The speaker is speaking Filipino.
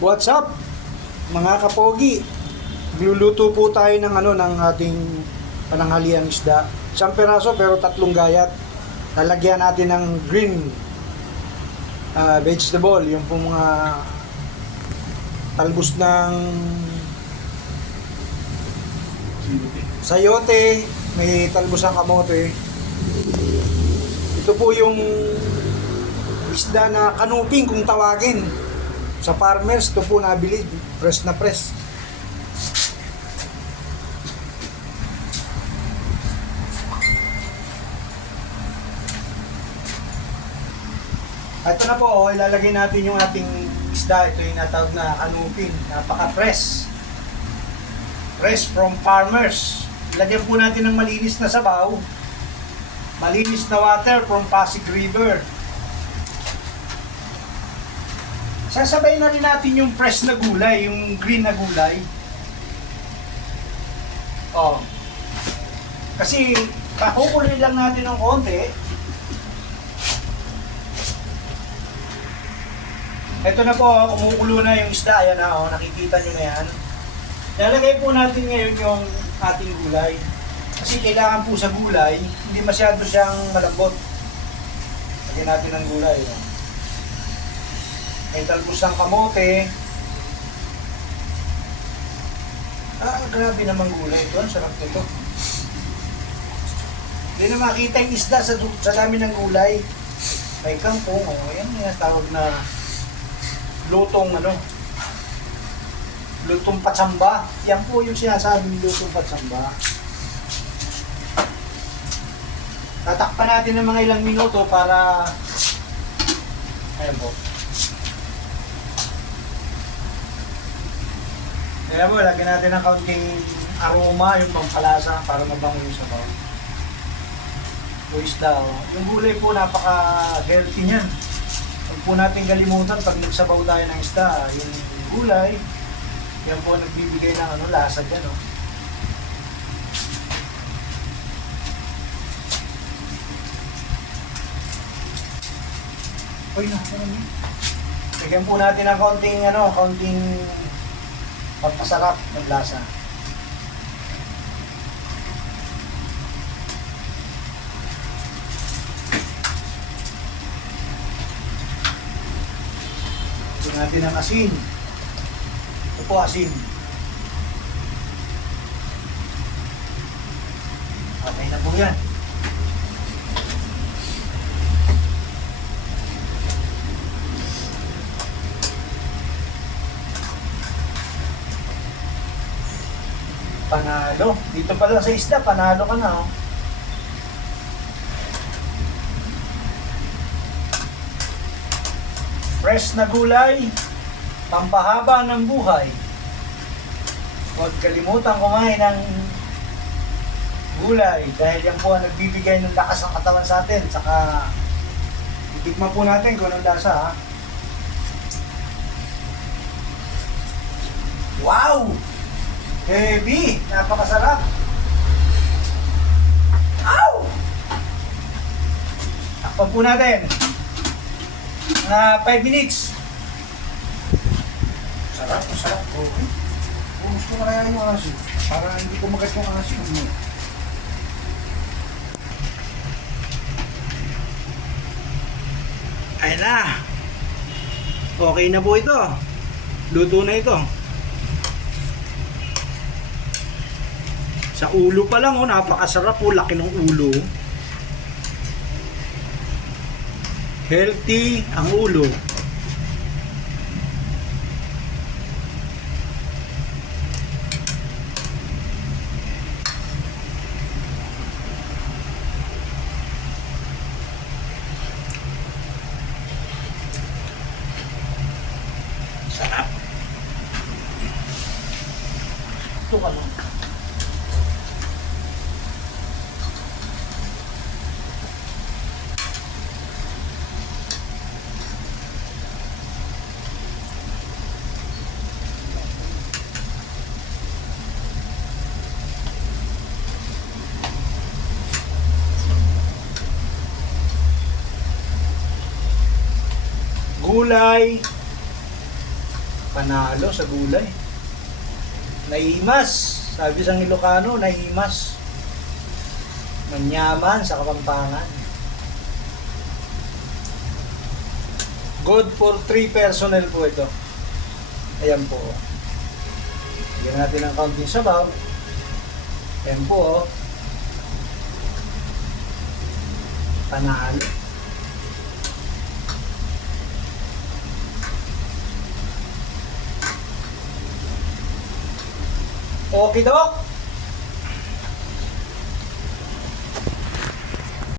What's up? Mga kapogi. Gluluto po tayo ng ano ng ating pananghaliang isda. Isang peraso pero tatlong gayat. Lalagyan natin ng green ah, vegetable, yung pong mga talbos ng sayote, may talbos ng kamote. Ito po yung isda na kanuping kung tawagin. Sa farmers, ito po nabili, press na press. Ito na po, oh, ilalagay natin yung ating isda. Ito yung natawag na kanuping. Napaka-press. Fresh from farmers. Lagyan po natin ng malinis na sabaw. Malinis na water from Pasig River. Sasabay na rin natin yung fresh na gulay, yung green na gulay. Oh. Kasi pakukuloy lang natin ng konti. Ito na po, kumukulo na yung isda. Ayan na, oh, nakikita nyo na yan. Lalagay po natin ngayon yung ating gulay. Kasi kailangan po sa gulay, hindi masyado siyang malambot. Lagyan natin ng gulay. Oh. May talbos kamote. Ah, grabe naman gulay ito. Ang sarap nito. Hindi na makita yung isda sa, sa dami ng gulay. May kangkong. Oh, yan yung tawag na lutong ano. Lutong patsamba. Yan po yung sinasabi ng lutong patsamba. Tatakpan natin ng mga ilang minuto para Ayan po. Kaya mo, lagyan natin ng kaunting aroma, yung pampalasa para mabango yung sabaw. Isda, oh. Yung gulay po, napaka-healthy niyan. Huwag po natin kalimutan pag nagsabaw tayo ng isda, yung gulay, yan po nagbibigay ng ano, lasa dyan, oh. Uy, nakakarami. Bigyan po natin ng kaunting, ano, kaunting pagpasarap ng lasa. Ito natin ang asin. Ito po asin. Okay na po yan. Panalo. Dito pa lang sa isda, panalo ka na. Oh. Fresh na gulay, pampahaba ng buhay. Huwag kalimutan kumain ng gulay dahil yan po ang nagbibigay ng lakas ng katawan sa atin. Saka itikman po natin kung anong lasa ha. Wow! Heavy! Napakasarap! Ow! Takpan po natin. Mga 5 minutes. Sarap, sarap. Okay. Oh, gusto ko kaya yung asin. Para hindi ko magat yung asin. Ano? Ayan na. Okay na po ito. Luto na ito. Sa ulo pa lang, oh, napakasarap po. Laki ng ulo. Healthy ang ulo. Gulay, Panalo sa gulay. Naihimas. Sabi sa Ilocano, naihimas. Manyaman sa Kapampangan. Good for 3 personnel po ito. Ayan po. Bigyan natin ng kaunting sabaw. Ayan po. oh. Panalo. Okay, Dok.